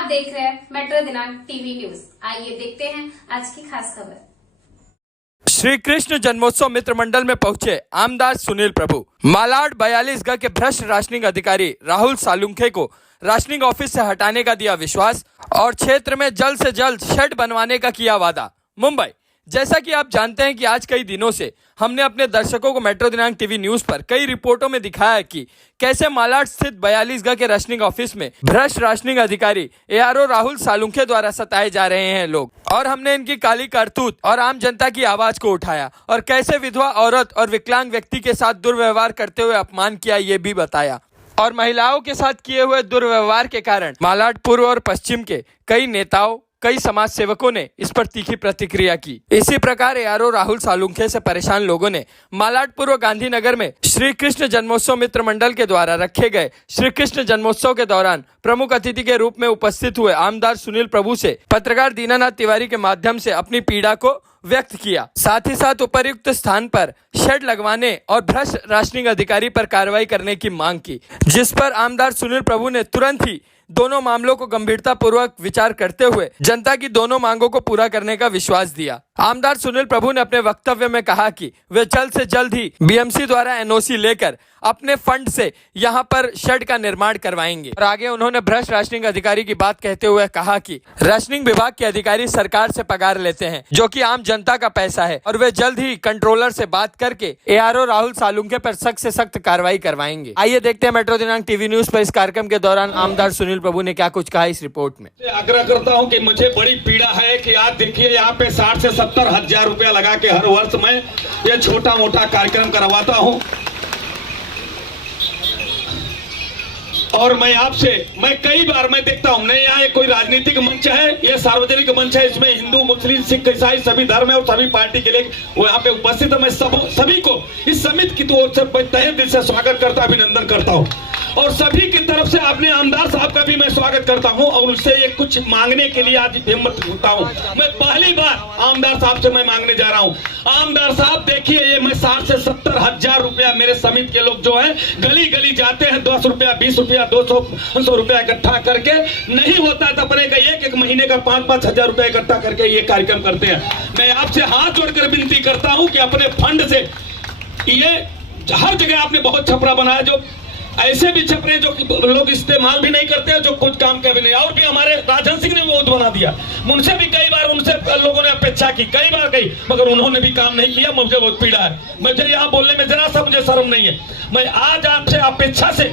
आप देख रहे हैं मेट्रो दिनांक टीवी न्यूज। आइए देखते हैं आज की खास खबर। श्री कृष्ण जन्मोत्सव मित्र मंडल में पहुंचे आमदार सुनील प्रभु। मालाड 42 के भ्रष्ट राशनिंग अधिकारी राहुल सालुंखे को राशनिंग ऑफिस से हटाने का दिया विश्वास और क्षेत्र में जल्द से जल्द शेड बनवाने का किया वादा। मुंबई, जैसा कि आप जानते हैं कि आज कई दिनों से हमने अपने दर्शकों को मेट्रो दिनांक टीवी न्यूज पर कई रिपोर्टों में दिखाया है कि कैसे मालाड स्थित 42 के राशनिंग ऑफिस में भ्रष्ट राशनिंग अधिकारी ARO राहुल सालुंखे द्वारा सताए जा रहे हैं लोग, और हमने इनकी काली करतूत और आम जनता की आवाज को उठाया और कैसे विधवा औरत और विकलांग व्यक्ति के साथ दुर्व्यवहार करते हुए अपमान किया ये भी बताया। और महिलाओं के साथ किए हुए दुर्व्यवहार के कारण मालाड पूर्व और पश्चिम के कई नेताओं, कई समाज सेवकों ने इस पर तीखी प्रतिक्रिया की। इसी प्रकार ARO राहुल सालुंखे से परेशान लोगों ने मालाड पूर्व गांधीनगर में श्री कृष्ण जन्मोत्सव मित्र मंडल के द्वारा रखे गए श्री कृष्ण जन्मोत्सव के दौरान प्रमुख अतिथि के रूप में उपस्थित हुए आमदार सुनील प्रभु से पत्रकार दीनानाथ तिवारी के माध्यम से अपनी पीड़ा को व्यक्त किया। साथ ही साथ उपर्युक्त स्थान पर शेड लगवाने और भ्रष्ट राशनिंग अधिकारी पर कार्रवाई करने की मांग की, जिस पर आमदार सुनील प्रभु ने तुरंत ही दोनों मामलों को गंभीरता पूर्वक विचार करते हुए जनता की दोनों मांगों को पूरा करने का विश्वास दिया। आमदार सुनील प्रभु ने अपने वक्तव्य में कहा कि वे जल्द से जल्द ही BMC द्वारा NOC लेकर अपने फंड से यहां पर शेड का निर्माण करवाएंगे। और आगे उन्होंने भ्रष्ट राशनिंग अधिकारी की बात कहते हुए कहा कि राशनिंग विभाग के अधिकारी सरकार से पगार लेते हैं, जो कि आम जनता का पैसा है, और वे जल्द ही कंट्रोलर से बात करके ARO राहुल सालुंखे पर सख्त से सख्त कार्रवाई करवाएंगे। आइए देखते हैं मेट्रो दिनांक टीवी न्यूज पर इस कार्यक्रम के दौरान आमदार सुनील प्रभु ने क्या कुछ कहा इस रिपोर्ट में। आग्रह करता हूं कि मुझे बड़ी पीड़ा है कि आज देखिए यहाँ पे 60 से 70 हजार रुपया लगा के हर वर्ष मैं ये छोटा मोटा कार्यक्रम करवाता हूं, और मैं कई बार देखता हूं, नहीं यहाँ कोई राजनीतिक मंच है, ये सार्वजनिक मंच है, इसमें हिंदू, मुस्लिम, सिख, ईसाई सभी धर्म है और सभी पार्टी के लिए वो यहाँ पे उपस्थित है। मैं सभी को इस समिति की ओर से तहे दिल से स्वागत करता, अभिनंदन करता हूँ, और सभी की तरफ से अपने आमदार साहब का भी मैं स्वागत करता हूं और उससे ये कुछ मांगने के लिए आज हिम्मत होता हूं। मैं पहली बार आमदार साहब से मैं मांगने जा रहा हूं। आमदार साहब देखिए, ये मैं 60 से 70 हजार रुपया मेरे समिति के लोग जो है गली गली जाते हैं, 10 रुपया, 20 रुपया, 200 रुपया इकट्ठा करके, नहीं होता है तो अपने का एक महीने का 5-5 हजार रुपया इकट्ठा करके ये कार्यक्रम करते हैं। मैं आपसे हाथ जोड़कर विनती करता हूं कि अपने फंड से ये हर जगह आपने बहुत छपरा बनाया, जो ऐसे भी छपरे जो लोग इस्तेमाल भी नहीं करते हैं, जो कुछ काम के भी नहीं, और भी हमारे राजन सिंह ने बहुत बना दिया, उनसे भी कई बार उनसे लोगों ने अपेक्षा की, कई बार गई, मगर उन्होंने भी काम नहीं किया। मुझे बहुत पीड़ा है, मुझे यहाँ बोलने में जरा सा मुझे शर्म नहीं है। मैं आज आपसे अपेक्षा से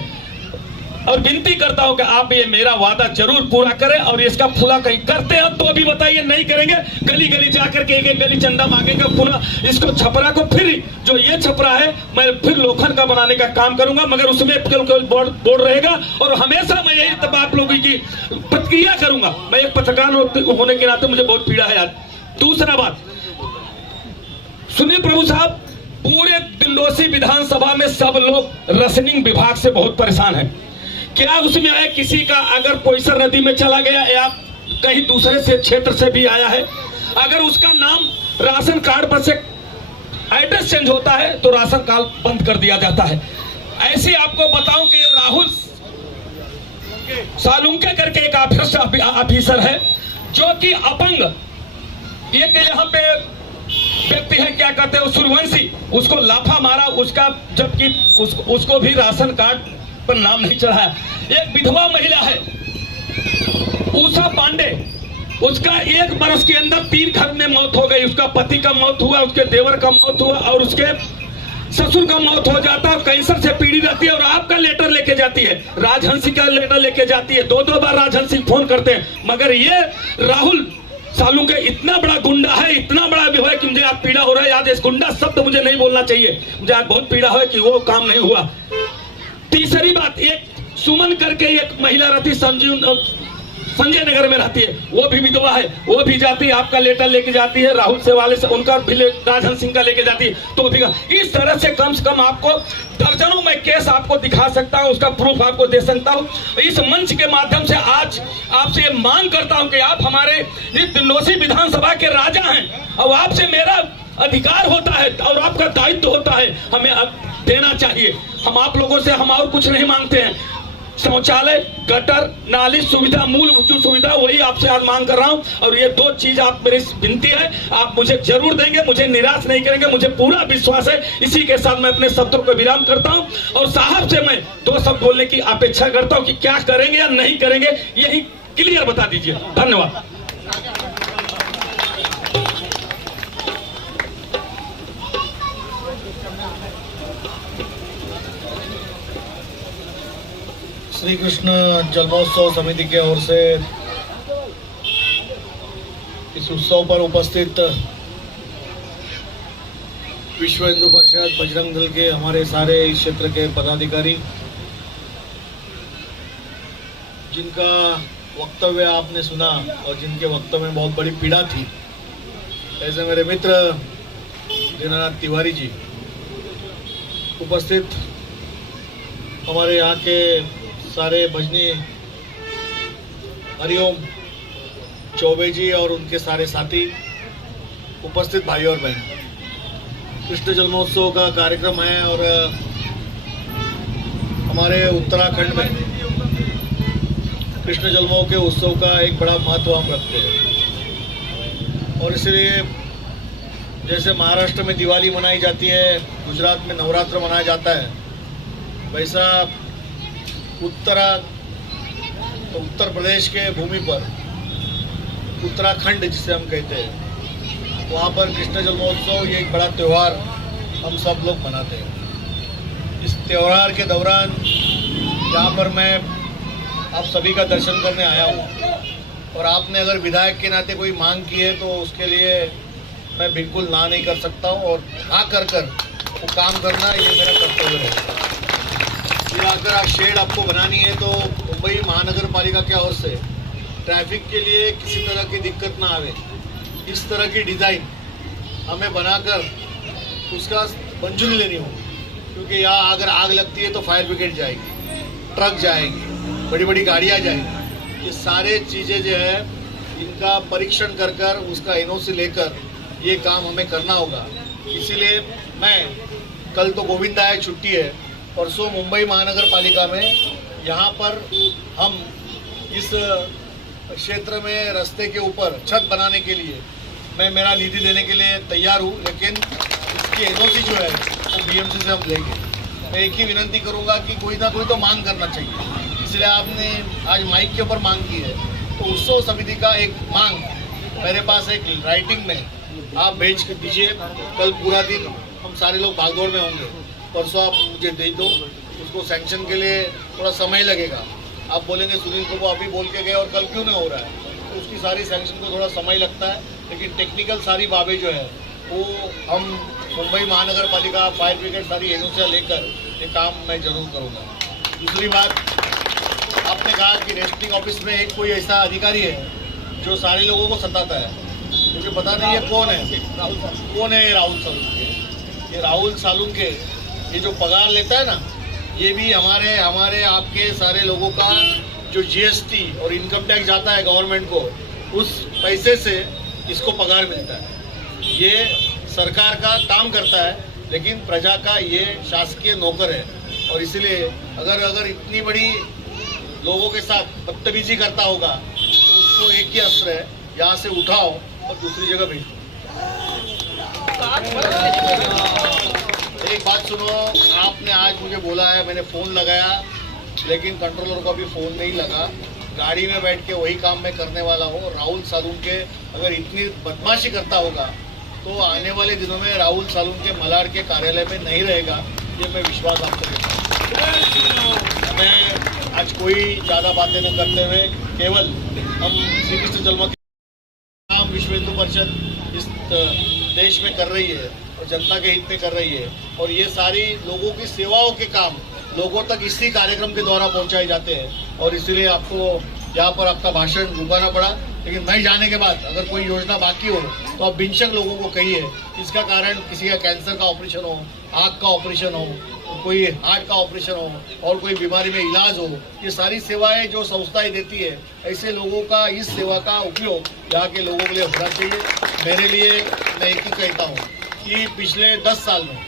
और विनती करता हूं कि आप ये मेरा वादा जरूर पूरा करें, और इसका फूला कहीं करते हैं तो अभी बताइए, नहीं करेंगे गली गली जाकर के एक गली चंदा मांगेंगे, पूरा इसको छपरा को फिर जो ये छपरा है मैं फिर लोखंड का बनाने का काम करूंगा, मगर उसमें बोर्ड रहेगा, और हमेशा मैं यही तब आप लोगों की प्रतिक्रिया करूंगा। मैं एक पत्रकार होने के नाते मुझे बहुत पीड़ा है यार। दूसरा बात, सुनील प्रभु साहब, पूरे दिल्लोसी विधानसभा में सब लोग राशनिंग विभाग से बहुत परेशान है। क्या उसमें है किसी का अगर पोईसर नदी में चला गया या कहीं दूसरे से क्षेत्र से भी आया है, अगर उसका नाम राशन कार्ड पर से एड्रेस चेंज होता है तो राशन कार्ड बंद कर दिया जाता है। ऐसे आपको बताऊं कि राहुल सालुंखे करके एक ऑफिसर है जो कि अपंग, एक यहाँ पे व्यक्ति है, क्या कहते हैं, सूर्यवंशी, उसको लाफा मारा, उसका जबकि उसको भी राशन कार्ड पर नाम नहीं चढ़ाया। एक विधवा महिला है उषा पांडे, उसका 1 बरस के अंदर 3 घर में मौत हो गई, उसका पति का मौत हुआ, उसके देवर का मौत हुआ और उसके ससुर का मौत हो जाता है, कैंसर से पीड़ित रहती है, और आपका लेटर लेके जाती है, राजहंसी का लेटर लेके जाती है, 2-2 बार राजहंसी फोन करते हैं, मगर ये राहुल सालुंखे इतना बड़ा गुंडा है, इतना बड़ा भी है कि मुझे आज पीड़ा हो रहा है। आज इस गुंडा शब्द मुझे नहीं बोलना चाहिए, मुझे आज बहुत पीड़ा है कि वो काम नहीं हुआ। तीसरी बात, एक सुमन करके एक महिला रहती, संजय नगर में रहती है, वो भी विधवा है, वो भी जाती है, आपका लेटर लेके जाती है, राहुल से वाले से उनका भी राजन सिंह का लेके जाती है, तो भी इस तरह से कम आपको दर्जनों में केस आपको दिखा सकता हूं, उसका प्रूफ आपको दे सकता हूं। इस मंच के माध्यम से आज आपसे ये मांग करता हूं कि आप हमारे इस दिल्लोसी विधानसभा के राजा हैं, और आपसे मेरा अधिकार होता है और आपका दायित्व होता है, हमें अब देना चाहिए। हम आप लोगों से हम और कुछ नहीं मांगते हैं, शौचालय, गटर, नाली सुविधा, मूलभूत सुविधा, वही आपसे आज मांग कर रहा हूं। और ये 2 चीज आप, मेरी विनती है, आप मुझे जरूर देंगे, मुझे निराश नहीं करेंगे, मुझे पूरा विश्वास है। इसी के साथ मैं अपने शब्दों को विराम करता हूं और साहब से मैं 2 शब्द बोलने की अपेक्षा करता हूं कि क्या करेंगे या नहीं करेंगे, यही क्लियर बता दीजिए। धन्यवाद। श्री कृष्ण जन्मोत्सव समिति के ओर से इस उत्सव पर उपस्थित विश्व हिंदू परिषद बजरंग दल के हमारे सारे इस क्षेत्र के पदाधिकारी, जिनका वक्तव्य आपने सुना और जिनके वक्तव्य में बहुत बड़ी पीड़ा थी, ऐसे मेरे मित्र दीनानाथ तिवारी जी, उपस्थित हमारे यहाँ के सारे भजनी हरिओम चौबे जी और उनके सारे साथी, उपस्थित भाई और बहन, कृष्ण जन्मोत्सव का कार्यक्रम है और हमारे उत्तराखंड में कृष्ण जन्मों के उत्सव का एक बड़ा महत्व हम रखते हैं। और इसलिए जैसे महाराष्ट्र में दिवाली मनाई जाती है, गुजरात में नवरात्र मनाया जाता है, वैसा उत्तर प्रदेश के भूमि पर उत्तराखंड जिसे हम कहते हैं, वहाँ पर कृष्ण जन्मोत्सव ये एक बड़ा त्यौहार हम सब लोग मनाते हैं। इस त्यौहार के दौरान यहाँ पर मैं आप सभी का दर्शन करने आया हूँ और आपने अगर विधायक के नाते कोई मांग की है तो उसके लिए मैं बिल्कुल ना नहीं कर सकता हूँ और हाँ कर वो काम करना ये मेरा कर्तव्य है। अगर आप शेड आपको बनानी है तो मुंबई महानगर पालिका की ओर से ट्रैफिक के लिए किसी तरह की दिक्कत ना आवे, इस तरह की डिज़ाइन हमें बनाकर उसका मंजूरी लेनी होगी, क्योंकि यहाँ अगर आग लगती है तो फायर ब्रिगेड जाएगी, ट्रक जाएगी, बड़ी बड़ी गाड़ियाँ जाएंगी। ये सारे चीज़ें जो है इनका परीक्षण कर उसका एनओसी लेकर ये काम हमें करना होगा। इसीलिए मैं कल तो गोविंद आय छुट्टी है, परसों मुंबई महानगर पालिका में यहाँ पर हम इस क्षेत्र में रास्ते के ऊपर छत बनाने के लिए मैं मेरा निधि देने के लिए तैयार हूँ, लेकिन इसकी एनओसी जो है वो बीएमसी से हम लेंगे। मैं एक ही विनंती करूँगा कि कोई ना कोई तो मांग करना चाहिए, इसलिए आपने आज माइक के ऊपर मांग की है तो उत्सव समिति का एक मांग मेरे पास एक राइटिंग में आप भेज कर दीजिए। कल पूरा दिन हम सारे लोग भागदौड़ में होंगे, परसों आप मुझे दे दो, उसको सैंक्शन के लिए थोड़ा समय लगेगा। आप बोलेंगे सुनील प्रभु अभी बोल के गए और कल क्यों नहीं हो रहा है, तो उसकी सारी सैंक्शन को थोड़ा समय लगता है, लेकिन टेक्निकल सारी बातें जो है वो हम मुंबई महानगर पालिका फायर ब्रिगेड सारी एजेंसियाँ लेकर ये काम मैं जरूर करूँगा। दूसरी बात, आपने कहा कि रजिस्ट्रिंग ऑफिस में एक कोई ऐसा अधिकारी है जो सारे लोगों को सताता है, मुझे पता नहीं है कौन है राहुल सालुंके। ये राहुल सालुंके ये जो पगार लेता है ना, ये भी हमारे आपके सारे लोगों का जो जीएसटी और इनकम टैक्स जाता है गवर्नमेंट को, उस पैसे से इसको पगार मिलता है। ये सरकार का काम करता है, लेकिन प्रजा का ये शासकीय नौकर है। और इसलिए अगर इतनी बड़ी लोगों के साथ बदतमीजी करता होगा तो उसको एक ही अस्त्र है, यहाँ से उठाओ और दूसरी जगह भेजो। एक बात सुनो, आपने आज मुझे बोला है, मैंने फ़ोन लगाया लेकिन कंट्रोलर को अभी फ़ोन नहीं लगा। गाड़ी में बैठ के वही काम मैं करने वाला हूँ। राहुल सालुंके अगर इतनी बदमाशी करता होगा तो आने वाले दिनों में राहुल सालुंके मलाड के कार्यालय में नहीं रहेगा, ये मैं विश्वास आपको देता हूँ। मैं आज कोई ज़्यादा बातें न करते हुए केवल हम श्री कृष्ण जन्म काम विश्व हिंदू परिषद इस देश में कर रही है और जनता के हित में कर रही है, और ये सारी लोगों की सेवाओं के काम लोगों तक इसी कार्यक्रम के द्वारा पहुंचाए जाते हैं। और इसीलिए आपको यहाँ पर आपका भाषण रुकाना पड़ा, लेकिन मैं जाने के बाद अगर कोई योजना बाकी हो तो आप बिनशक लोगों को कहिए। इसका कारण किसी का कैंसर का ऑपरेशन हो, आँख का ऑपरेशन हो, कोई हार्ट का ऑपरेशन हो और कोई बीमारी में इलाज हो, ये सारी सेवाएं जो संस्थाएं देती है, ऐसे लोगों का इस सेवा का उपयोग यहाँ के लोगों के लिए होना चाहिए। मेरे लिए मैं एक ही कहता हूँ कि पिछले 10 साल में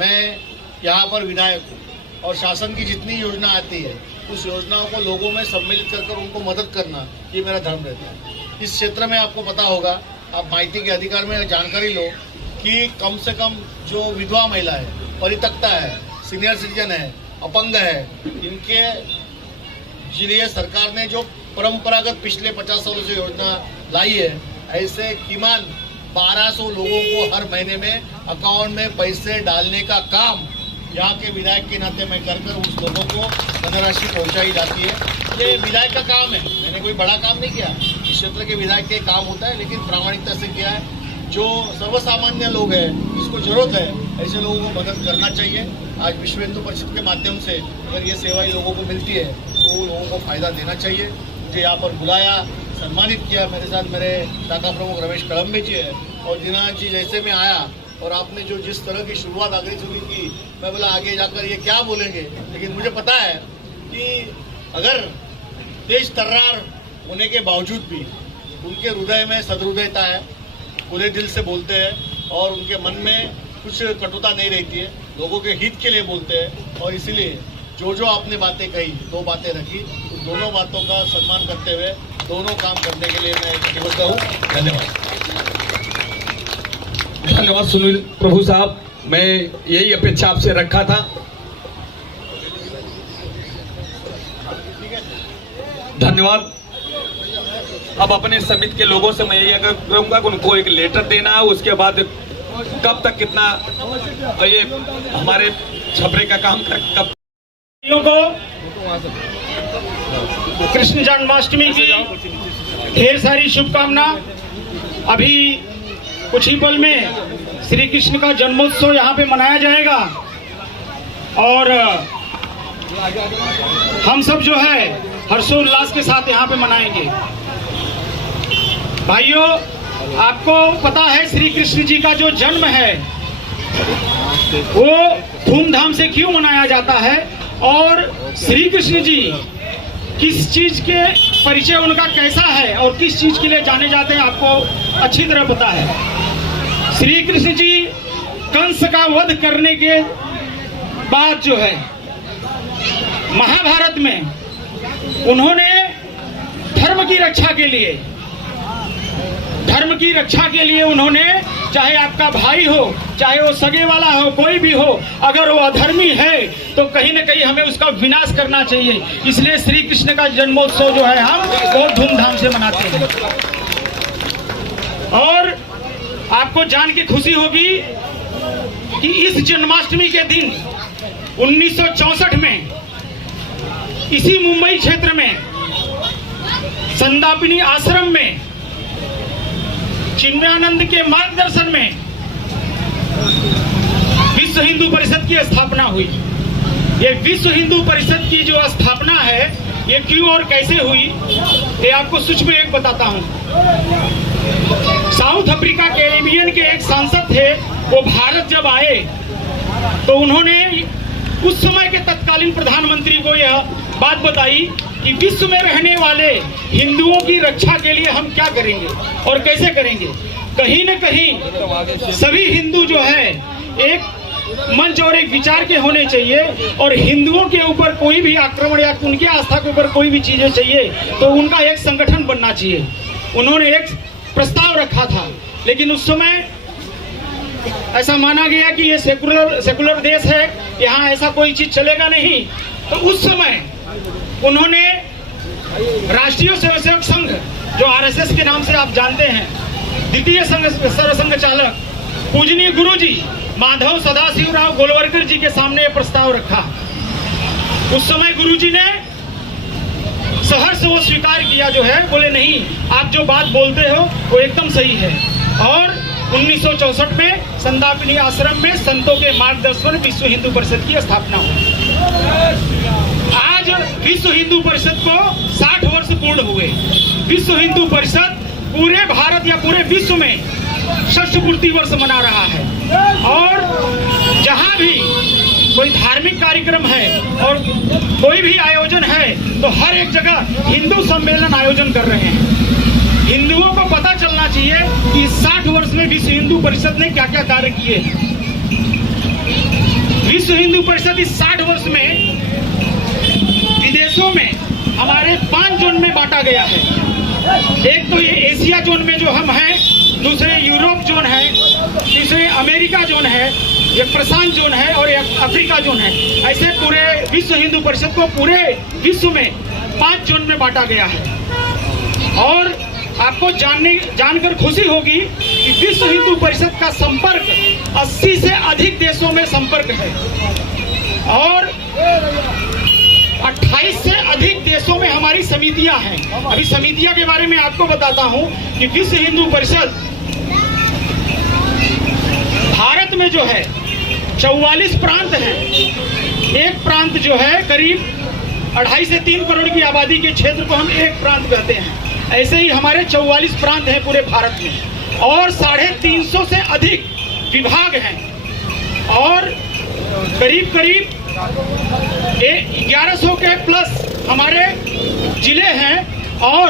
मैं यहाँ पर विधायक हूँ और शासन की जितनी योजना आती है उस योजनाओं को लोगों में सम्मिलित कर उनको मदद करना, ये मेरा धर्म रहता है। इस क्षेत्र में आपको पता होगा, आप माहिती के अधिकार में जानकारी लो कि कम से कम जो विधवा महिला है, परित्यक्ता है, सीनियर सिटीजन है, अपंग है, इनके लिए सरकार ने जो परंपरागत पिछले 50 सालों से योजना लाई है, ऐसे कीमान 1200 लोगों को हर महीने में अकाउंट में पैसे डालने का काम यहाँ के विधायक के नाते मैं कर उस लोगों को धनराशि पहुँचाई जाती है। ये विधायक का काम है, मैंने कोई बड़ा काम नहीं किया, इस क्षेत्र के विधायक के काम होता है, लेकिन प्रामाणिकता से किया है। जो सर्वसामान्य लोग हैं, जिसको जरूरत है, ऐसे लोगों को मदद करना चाहिए। आज विश्व हिंदू परिषद के माध्यम से अगर ये सेवाएं लोगों को मिलती है तो वो लोगों को फायदा देना चाहिए। मुझे यहाँ पर बुलाया, सम्मानित किया, मेरे साथ मेरे शाखा प्रमुख रमेश कड़म्बे जी है और दीनानाथ जी। जैसे मैं आया और आपने जो जिस तरह की शुरुआत आगे से की, मैं बोला आगे जाकर ये क्या बोलेंगे, लेकिन मुझे पता है कि अगर तेज तर्रार होने के बावजूद भी उनके हृदय में सदहृदयता है, पूरे दिल से बोलते हैं और उनके मन में कुछ कटुता नहीं रहती है, लोगों के हित के लिए बोलते हैं। और इसीलिए जो आपने बातें कही, 2 बातें रखी, उस दोनों बातों का सम्मान करते हुए दोनों काम करने के लिए मैं प्रतिबद्ध हूँ। धन्यवाद। धन्यवाद सुनील प्रभु साहब, मैं यही अपेक्षा आपसे रखा था। धन्यवाद। अब अपने समिति के लोगों से मैं यही अगर कहूँगा कि उनको एक लेटर देना है, उसके बाद कब तक कितना ये हमारे छपरे का काम कब को कृष्ण जन्माष्टमी की ढेर सारी शुभकामना। अभी कुछ ही पल में श्री कृष्ण का जन्मोत्सव यहाँ पे मनाया जाएगा और हम सब जो है हर्षोल्लास के साथ यहाँ पे मनाएंगे। भाइयों, आपको पता है श्री कृष्ण जी का जो जन्म है वो धूमधाम से क्यों मनाया जाता है और श्री कृष्ण जी किस चीज के परिचय उनका कैसा है और किस चीज के लिए जाने जाते हैं, आपको अच्छी तरह पता है। श्री कृष्ण जी कंस का वध करने के बाद जो है महाभारत में उन्होंने धर्म की रक्षा के लिए उन्होंने, चाहे आपका भाई हो, चाहे वो सगे वाला हो, कोई भी हो, अगर वो अधर्मी है तो कहीं न कहीं हमें उसका विनाश करना चाहिए। इसलिए श्री कृष्ण का जन्मोत्सव जो है हम बहुत धूमधाम से मनाते हैं। और आपको जान के खुशी होगी कि इस जन्माष्टमी के दिन 1964 में इसी मुंबई क्षेत्र में संदापिनी आश्रम में चिन्मयानंद के मार्गदर्शन में विश्व हिंदू परिषद की स्थापना हुई। ये विश्व हिंदू परिषद की जो स्थापना है ये क्यों और कैसे हुई, ये आपको सूक्ष्म एक बताता हूं। साउथ अफ्रीका कैरेबियन के एक सांसद थे, वो भारत जब आए तो उन्होंने उस समय के तत्कालीन प्रधानमंत्री को यह बात बताई कि विश्व में रहने वाले हिंदुओं की रक्षा के लिए हम क्या करेंगे और कैसे करेंगे। कहीं न कहीं सभी हिंदू जो है एक मंच और एक विचार के होने चाहिए और हिंदुओं के ऊपर कोई भी आक्रमण या उनकी आस्था के ऊपर कोई भी चीजें चाहिए तो उनका एक संगठन बनना चाहिए। उन्होंने एक प्रस्ताव रखा था, लेकिन उस समय ऐसा माना गया कि ये सेकुलर देश है, यहाँ ऐसा कोई चीज चलेगा नहीं। तो उस समय उन्होंने राष्ट्रीय स्वयंसेवक संघ, जो आरएसएस के नाम से आप जानते हैं, द्वितीय सरसंघ चालक पूजनीय गुरुजी माधव सदाशिवराव गोलवलकर जी के सामने प्रस्ताव रखा। उस समय गुरुजी ने सहर्ष वो स्वीकार किया, जो है बोले नहीं, आप जो बात बोलते हो वो एकदम सही है। और 1964 में संदापिनी आश्रम में संतों के मार्गदर्शन विश्व हिंदू परिषद की स्थापना हुई। आज विश्व हिंदू परिषद को 60 वर्ष पूर्ण हुए। विश्व हिंदू परिषद पूरे भारत या पूरे विश्व में षष्ठपूर्ति वर्ष मना रहा है और जहां भी कोई धार्मिक कार्यक्रम है और कोई भी आयोजन है तो हर एक जगह हिंदू सम्मेलन आयोजन कर रहे हैं। हिंदुओं को पता चलना चाहिए कि 60 वर्ष में विश्व हिंदू परिषद ने क्या क्या कार्य किए। विश्व हिंदू परिषद इस 60 वर्ष में विदेश देशों में हमारे 5 जोन में बांटा गया है। एक तो ये एशिया जोन में जो हम हैं, दूसरे यूरोप जोन है, तीसरे अमेरिका जोन है, ये प्रशांत जोन है और ये अफ्रीका जोन है। ऐसे पूरे विश्व हिंदू परिषद को पूरे विश्व में 5 जोन में बांटा गया है। और आपको जानकर खुशी होगी कि विश्व हिंदू परिषद का संपर्क 80 से अधिक देशों में संपर्क है और 28 से अधिक देशों में हमारी समितियां हैं। अभी समितियां के बारे में आपको बताता हूं कि विश्व हिंदू परिषद भारत में जो है 44 प्रांत हैं। एक प्रांत जो है करीब 2.5 से 3 करोड़ की आबादी के क्षेत्र को हम एक प्रांत कहते हैं। ऐसे ही हमारे 44 प्रांत हैं पूरे भारत में और 350 से अधिक विभाग हैं और करीब 1100 के प्लस हमारे जिले हैं और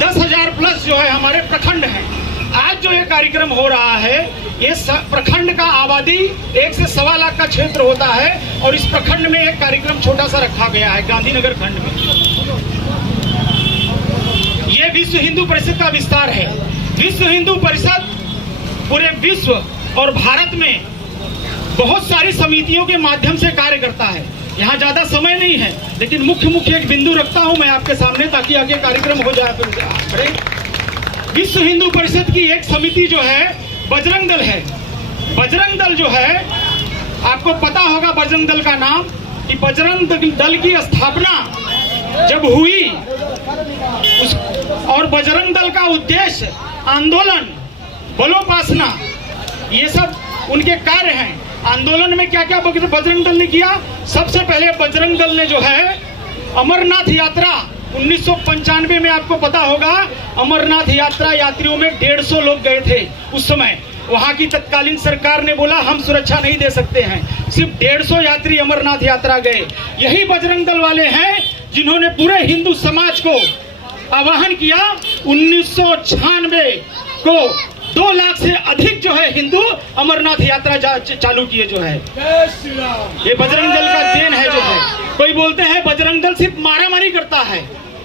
10,000 प्लस जो है हमारे प्रखंड हैं। आज जो ये कार्यक्रम हो रहा है, ये प्रखंड का आबादी 1 से 1.25 लाख का क्षेत्र होता है और इस प्रखंड में एक कार्यक्रम छोटा सा रखा गया है गांधीनगर खंड में। ये विश्व हिंदू परिषद का विस्तार है। विश्व हिंदू परिषद पूरे विश्व और भारत में बहुत सारी समितियों के माध्यम से कार्य करता है। यहाँ ज्यादा समय नहीं है, लेकिन मुख्य एक बिंदु रखता हूँ मैं आपके सामने ताकि आगे कार्यक्रम हो जाए। विश्व हिंदू परिषद की एक समिति जो है बजरंग दल है। बजरंग दल जो है, आपको पता होगा बजरंग दल का नाम, कि बजरंग दल की स्थापना जब हुई और बजरंग दल का उद्देश्य आंदोलन, बलोपासना, ये सब उनके कार्य हैं। आंदोलन में क्या क्या बजरंग दल ने किया? सबसे पहले बजरंग दल ने जो है अमरनाथ यात्रा 1995 में, आपको पता होगा, अमरनाथ यात्रा यात्रियों में 150 लोग गए थे। उस समय वहां की तत्कालीन सरकार ने बोला हम सुरक्षा नहीं दे सकते हैं, सिर्फ 150 यात्री अमरनाथ यात्रा गए। यही बजरंग दल वाले हैं जिन्होंने पूरे हिंदू समाज को आह्वान किया। 1996 को 2 लाख से अधिक जो है हिंदू अमरनाथ यात्रा चालू किए जो है। ये बजरंग दल का देन है जो है। कोई बोलते हैं बजरंग दल सिर्फ मारामारी करता है,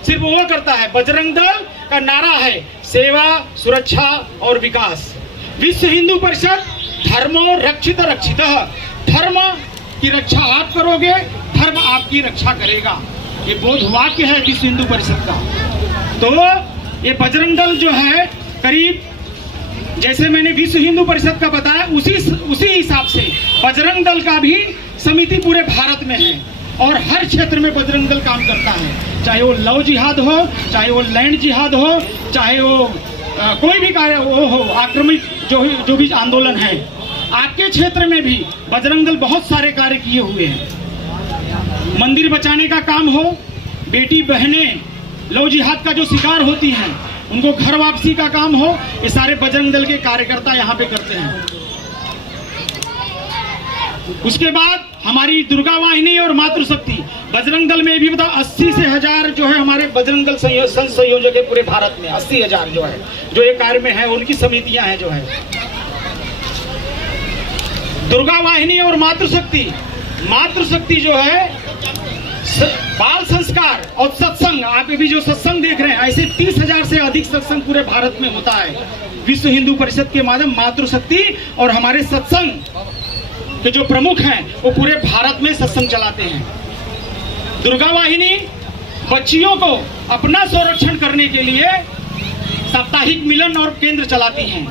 सिर्फ वो करता है। बजरंग दल का नारा है सेवा, सुरक्षा और विकास। विश्व हिंदू परिषद धर्मो रक्षित रक्षित, धर्म की रक्षा आप करोगे, धर्म आपकी रक्षा करेगा। ये बोध वाक्य है विश्व हिंदू परिषद का। तो ये बजरंग दल जो है करीब, जैसे मैंने विश्व हिंदू परिषद का बताया, उसी हिसाब से बजरंग दल का भी समिति पूरे भारत में है और हर क्षेत्र में बजरंग दल काम करता है। चाहे वो लव जिहाद हो, चाहे वो लैंड जिहाद हो, चाहे वो कोई भी कार्य वो हो, आक्रमित जो भी आंदोलन है। आपके क्षेत्र में भी बजरंग दल बहुत सारे कार्य किए हुए हैं। मंदिर बचाने का काम हो, बेटी बहनें लव जिहाद का जो शिकार होती हैं उनको घर वापसी का काम हो, ये सारे बजरंग दल के कार्यकर्ता यहाँ पे करते हैं। उसके बाद हमारी दुर्गा वाहिनी और मातृशक्ति, बजरंग दल में भी बताओ 80 से 1000 जो है हमारे बजरंग दल संघ संयोजक है पूरे भारत में। 80,000 जो है, जो ये कार्य में है, उनकी समितियां हैं जो है। दुर्गा वाहिनी और मातृशक्ति, मातृशक्ति जो है बाल संस्कार और सत्संग, आप भी जो सत्संग देख रहे हैं, ऐसे 30,000 से अधिक सत्संग पूरे भारत में होता है। विश्व हिंदू परिषद के माध्यम मातृशक्ति और हमारे सत्संग के जो प्रमुख हैं वो पूरे भारत में सत्संग चलाते हैं। दुर्गा वाहिनी बच्चियों को अपना संरक्षण करने के लिए साप्ताहिक मिलन और केंद्र चलाती हैं।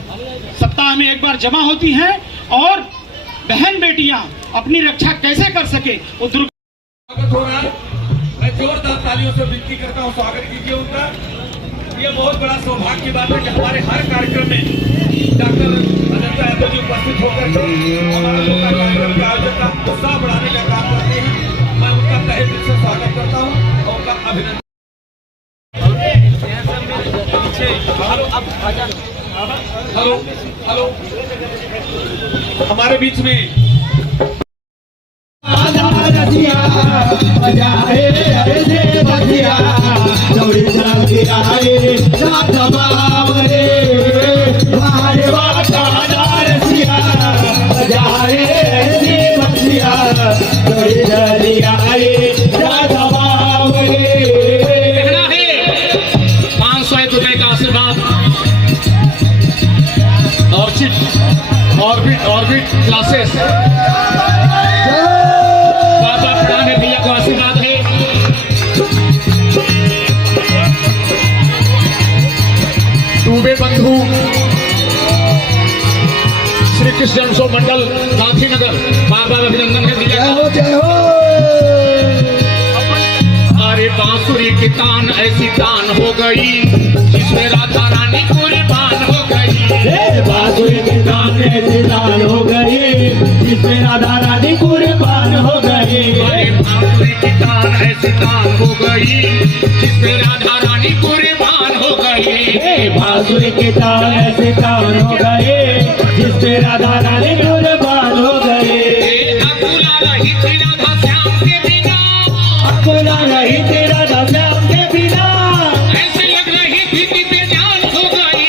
सप्ताह में एक बार जमा होती हैं और बहन बेटियां अपनी रक्षा कैसे कर सके वो दुर्गा। स्वागत हो रहा है, मैं जोरदार तालियों से विनती करता हूं, स्वागत कीजिए उनका। ये बहुत बड़ा सौभाग्य की बात है कि हमारे हर कार्यक्रम में डॉक्टर अजंता यादव जी उपस्थित होकर हमारे लोग का कार्यक्रम के आयोजन का उत्साह बढ़ाने का काम करते हैं। मैं उनका तहे दिल से स्वागत करता हूँ और उनका अभिनंदन। हेलो हेलो, हमारे बीच में जा ऑर्बिट क्लासेस बाबा पढ़ाने भैया को आशीर्वाद है। डूबे बंधु श्री कृष्ण जन्मोत्सव मंडल गांधीनगर बार बार अभिनंदन है भैया। जय हो। अरे बांसुरी की तान ऐसी तान हो गई जिसमें राधा रानी कुर्बान हो गई। बांसुरी की तान ऐसी तान हो गई जिसमें राधा रानी कुर्बान हो गई। अरे बांसुरी की तान ऐसी तान हो गई जिसमें राधा रानी कुर्बान हो गई। बांसुरी की तान ऐसी तान हो गई जिसमें राधा रानी कुर्बान हो गई। अकुला रही थी राधा श्याम के बिना, अकुला रही थी राधा श्याम के बिना, ऐसे लग रही थी कि बेजान हो गई।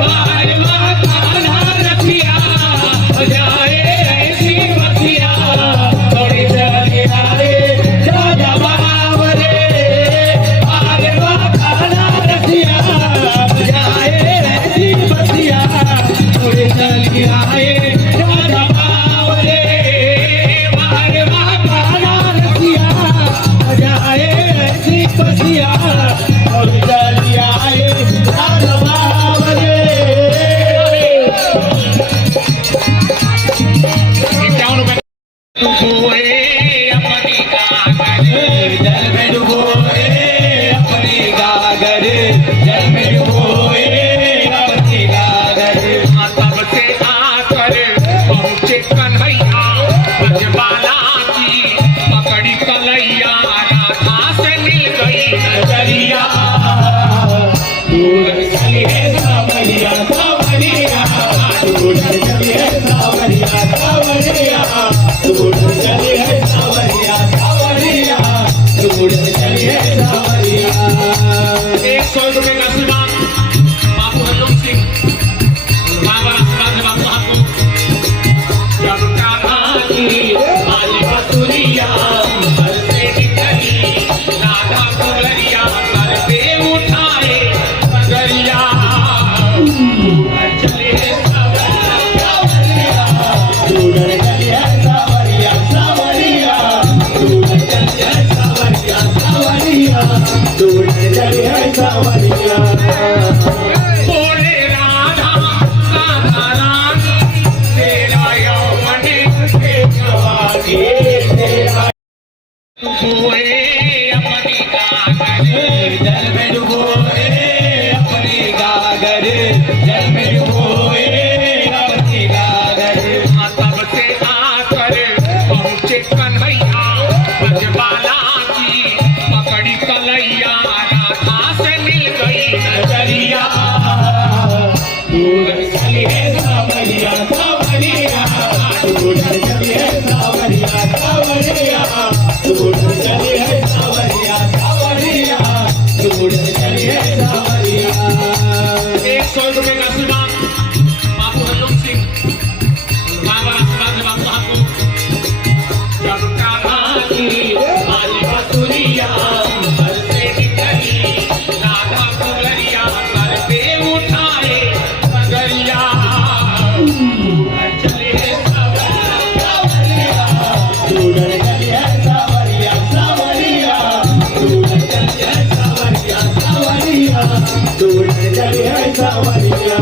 वार वार कान्हा रखिया जाए ऐसी बखिया, थोड़ी चली आए राजा बावरे। वार वार कान्हा रखिया जाए ऐसी बखिया, थोड़ी चली आए राजा बावरे। वार वार कान्हा रखिया जाए ऐसी बखिया, थोड़ी चली आए राजा बावरे। डुबोए अपनी गागर, जल में डुबोए अपनी गागर, जल में डुबोए अपनी गागर। तब से आकर पहुँचे कन्हैया ब्रजबाला की पकड़ी कलैया, राधा से मिल गई नजरिया। दूर चलिए सावरिया सावरिया, दूर चलिए सावरिया सावरिया, दूर चलिए सावरिया सावरिया, दूर चलिए सावरिया। 100 रुपए का आशीर्वाद बाबू हरिओम सिंह, बाबा आशीर्वाद है बाबू आपको। जब कान्हा की बाली बसुरिया घर से निकली राधा कुलरिया, सर पे उठाए पगरिया। चलिए सावरिया, दूर चलिए सावरिया सावरिया, दूर चलिए सावरिया सावरिया, दूर चलिए सावरिया। बोले राधा राधा रानी तेरा यौवन के जवानी। डुबोए अपनी गागर, जल में डुबोए अपनी गागर, जल में डुबोए अपनी गागर। तब से आकर पहुँचे कन्हैया ब्रजबाला की पकड़ी कलैया, राधा से मिल गई नजरिया। दूर चलिए सावरिया सावरिया, दूर चलिए सावरिया सावरिया, दूर चलिए सावरिया सावरिया, दूर चलिए सावरिया। 100 रुपए का आशीर्वाद बाबू हरिओम सिंह, बाबा आशीर्वाद है बाबू आपको। जब कान्हा की बाली बसुरिया घर से निकली राधा कुलरिया, सर पे उठाए पगरिया। चलिए सावरिया, दूर चलिए सावरिया सावरिया, दूर चलिए सावरिया सावरिया, दूर चलिए सावरिया।